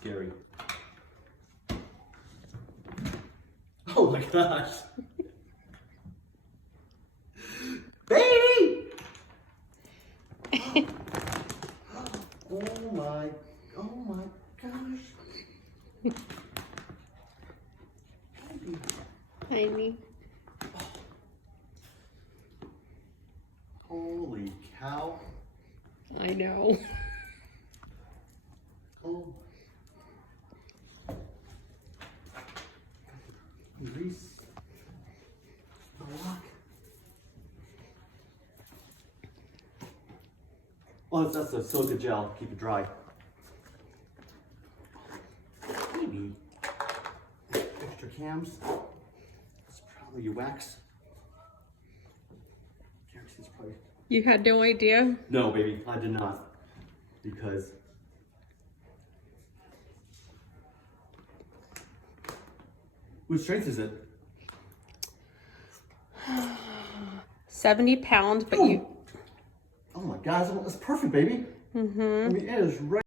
scary. Oh my gosh. Baby! Oh my gosh. Baby. Tiny. Holy cow. I know. Oh. Reese. The lock. Oh, that's the silica gel. Keep it dry. Maybe. Extra cams. It's probably wax. It's probably... You had no idea? No, baby, I did not. Because what strength is it? 70 pounds, but you... Oh my God, that's perfect, baby. Mm-hmm. I mean, it is right.